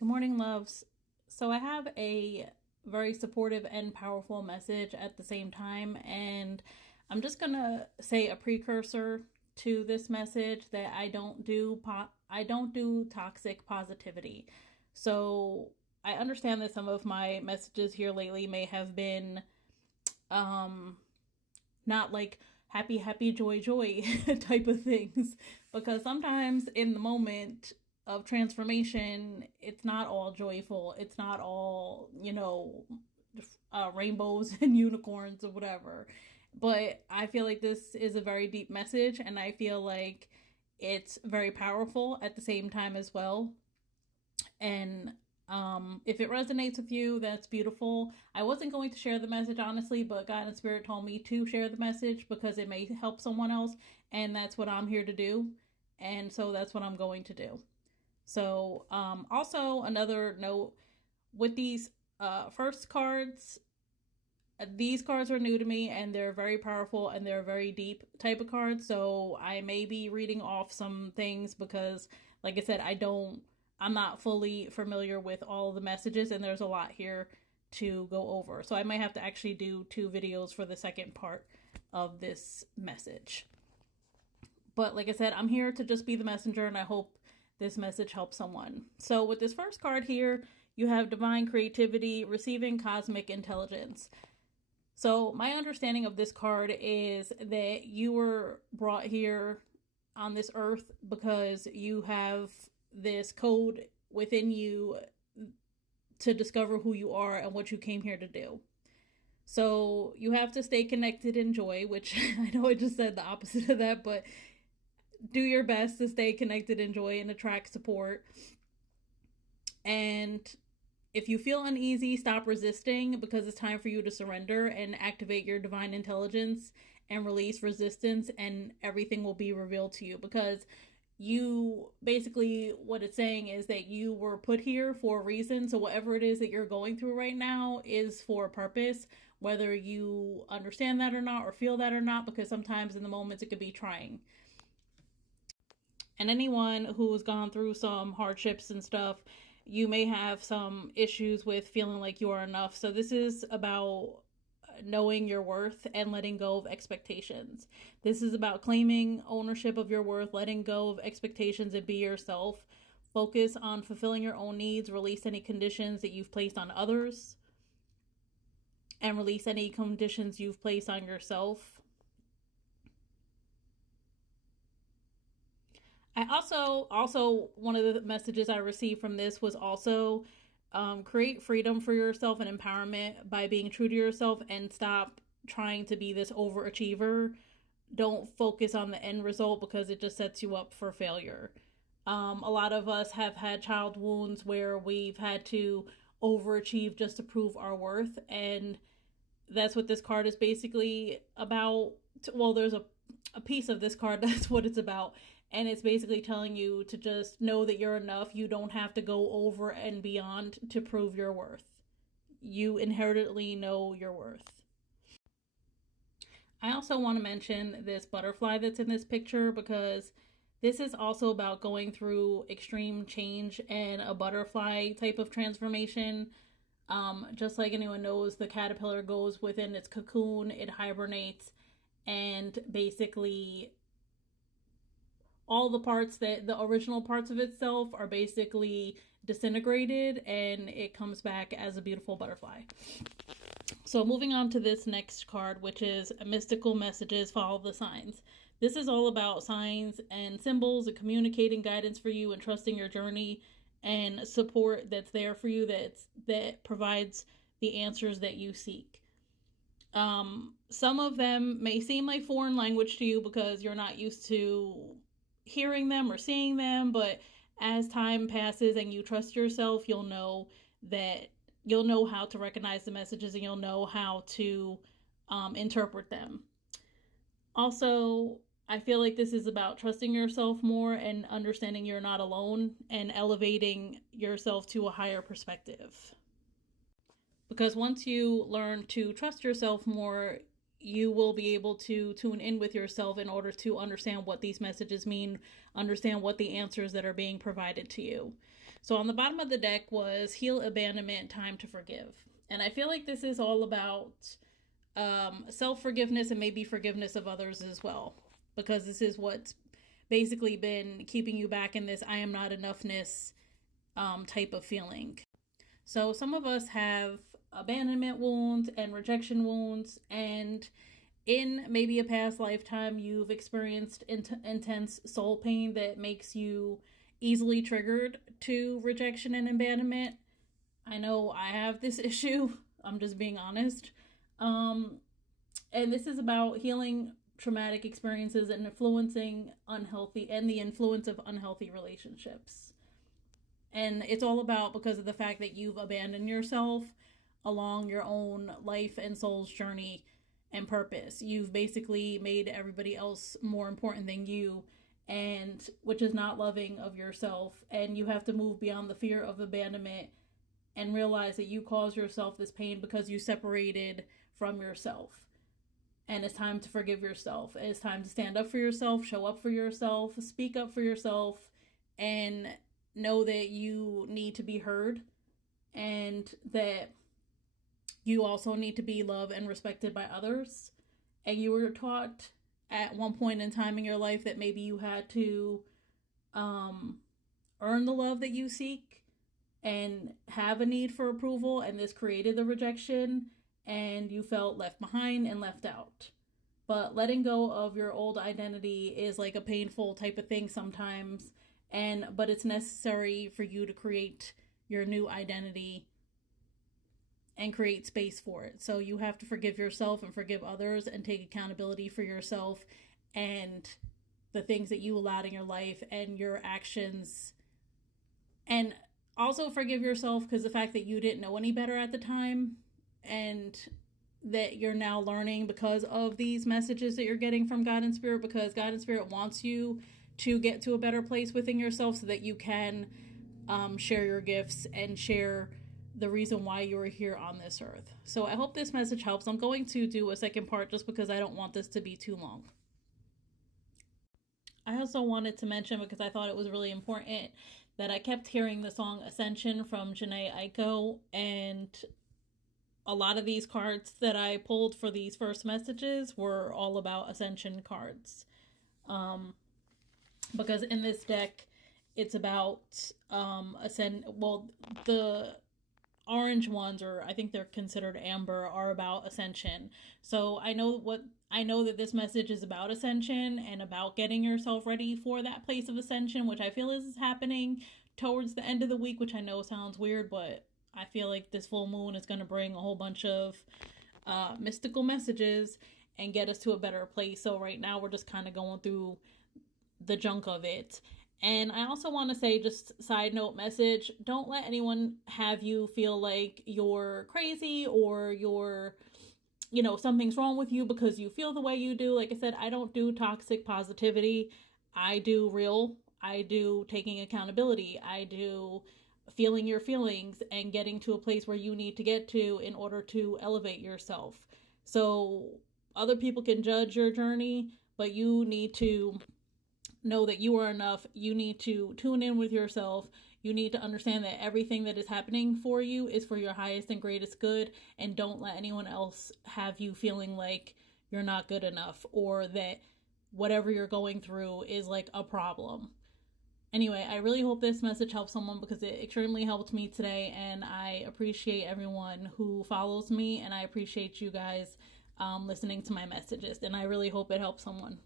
Good morning, loves. So I have a very supportive and powerful message at the same time, and I'm just gonna say a precursor to this message that I don't do toxic positivity. So I understand that some of my messages here lately may have been um not like happy, happy, joy, joy type of things. Because sometimes in the moment of transformation, it's not all joyful. It's not all, rainbows and unicorns or whatever. But I feel like this is a very deep message, and I feel like it's very powerful at the same time as well. And if it resonates with you, that's beautiful. I wasn't going to share the message, honestly, but God and Spirit told me to share the message because it may help someone else, and that's what I'm here to do. And so that's what I'm going to do. So, also another note with these first cards, these cards are new to me and they're very powerful and they're very deep type of cards. So I may be reading off some things because, like I said, I'm not fully familiar with all the messages, and there's a lot here to go over. So I might have to actually do 2 videos for the second part of this message. But like I said, I'm here to just be the messenger, and I hope this message helps someone. So with this first card here, you have divine creativity, receiving cosmic intelligence. So my understanding of this card is that you were brought here on this earth because you have this code within you to discover who you are and what you came here to do. So you have to stay connected in joy, which I know I just said the opposite of that, but do your best to stay connected in joy and attract support. And if you feel uneasy, stop resisting, because it's time for you to surrender and activate your divine intelligence and release resistance, and everything will be revealed to you. Because you basically, what it's saying is that you were put here for a reason. So whatever it is that you're going through right now is for a purpose, whether you understand that or not, or feel that or not, because sometimes in the moments it could be trying. And anyone who's gone through some hardships and stuff, you may have some issues with feeling like you are enough. So this is about knowing your worth and letting go of expectations. This is about claiming ownership of your worth, letting go of expectations, and be yourself. Focus on fulfilling your own needs, release any conditions that you've placed on others, and release any conditions you've placed on yourself. I also one of the messages I received from this was also create freedom for yourself and empowerment by being true to yourself, and stop trying to be this overachiever. Don't focus on the end result because it just sets you up for failure. A lot of us have had child wounds where we've had to overachieve just to prove our worth, and that's what this card is basically about. Well, there's a piece of this card that's what it's about, and it's basically telling you to just know that you're enough. You don't have to go over and beyond to prove your worth. You inherently know your worth. I also want to mention this butterfly that's in this picture, because this is also about going through extreme change and a butterfly type of transformation. Just like anyone knows, the caterpillar goes within its cocoon, it hibernates, and basically all the parts, that the original parts of itself, are basically disintegrated, and it comes back as a beautiful butterfly. So moving on to this next card, which is mystical messages, follow the signs. This is all about signs and symbols and communicating guidance for you and trusting your journey, and support that's there for you, that provides the answers that you seek. Some of them may seem like foreign language to you because you're not used to hearing them or seeing them, but as time passes and you trust yourself, you'll know how to recognize the messages, and you'll know how to interpret them. Also, I feel like this is about trusting yourself more and understanding you're not alone, and elevating yourself to a higher perspective. Because once you learn to trust yourself more, you will be able to tune in with yourself in order to understand what these messages mean, understand what the answers that are being provided to you. So on the bottom of the deck was heal, abandonment, time to forgive. And I feel like this is all about self-forgiveness and maybe forgiveness of others as well, because this is what's basically been keeping you back in this I am not enoughness type of feeling. So some of us have abandonment wounds and rejection wounds, and in maybe a past lifetime you've experienced intense soul pain that makes you easily triggered to rejection and abandonment. I know I have this issue. I'm just being honest. And this is about healing traumatic experiences and influencing unhealthy and the influence of unhealthy relationships. And it's all about because of the fact that you've abandoned yourself along your own life and soul's journey and purpose. You've basically made everybody else more important than you, and which is not loving of yourself. And you have to move beyond the fear of abandonment and realize that you caused yourself this pain because you separated from yourself. And it's time to forgive yourself. It's time to stand up for yourself, show up for yourself, speak up for yourself, and know that you need to be heard, and that you also need to be loved and respected by others. And you were taught at one point in time in your life that maybe you had to earn the love that you seek and have a need for approval, and this created the rejection, and you felt left behind and left out. But letting go of your old identity is like a painful type of thing sometimes, but it's necessary for you to create your new identity and create space for it. So you have to forgive yourself and forgive others and take accountability for yourself and the things that you allowed in your life and your actions. And also forgive yourself because the fact that you didn't know any better at the time, and that you're now learning because of these messages that you're getting from God and Spirit, because God and Spirit wants you to get to a better place within yourself so that you can share your gifts and share the reason why you are here on this earth. So I hope this message helps. I'm going to do a second part just because I don't want this to be too long. I also wanted to mention, because I thought it was really important, that I kept hearing the song Ascension from Jhené Aiko, and a lot of these cards that I pulled for these first messages were all about Ascension cards. Because in this deck, it's about the orange ones, or I think they're considered amber, are about ascension. So I know that this message is about ascension and about getting yourself ready for that place of ascension, which I feel is happening towards the end of the week, which I know sounds weird, but I feel like this full moon is going to bring a whole bunch of mystical messages and get us to a better place. So right now we're just kind of going through the junk of it. And I also want to say, just side note message, don't let anyone have you feel like you're crazy or something's wrong with you because you feel the way you do. Like I said, I don't do toxic positivity. I do taking accountability. I do feeling your feelings and getting to a place where you need to get to in order to elevate yourself. So other people can judge your journey, but you need to know that you are enough. You need to tune in with yourself. You need to understand that everything that is happening for you is for your highest and greatest good, and don't let anyone else have you feeling like you're not good enough or that whatever you're going through is like a problem. Anyway, I really hope this message helps someone, because it extremely helped me today, and I appreciate everyone who follows me, and I appreciate you guys listening to my messages, and I really hope it helps someone.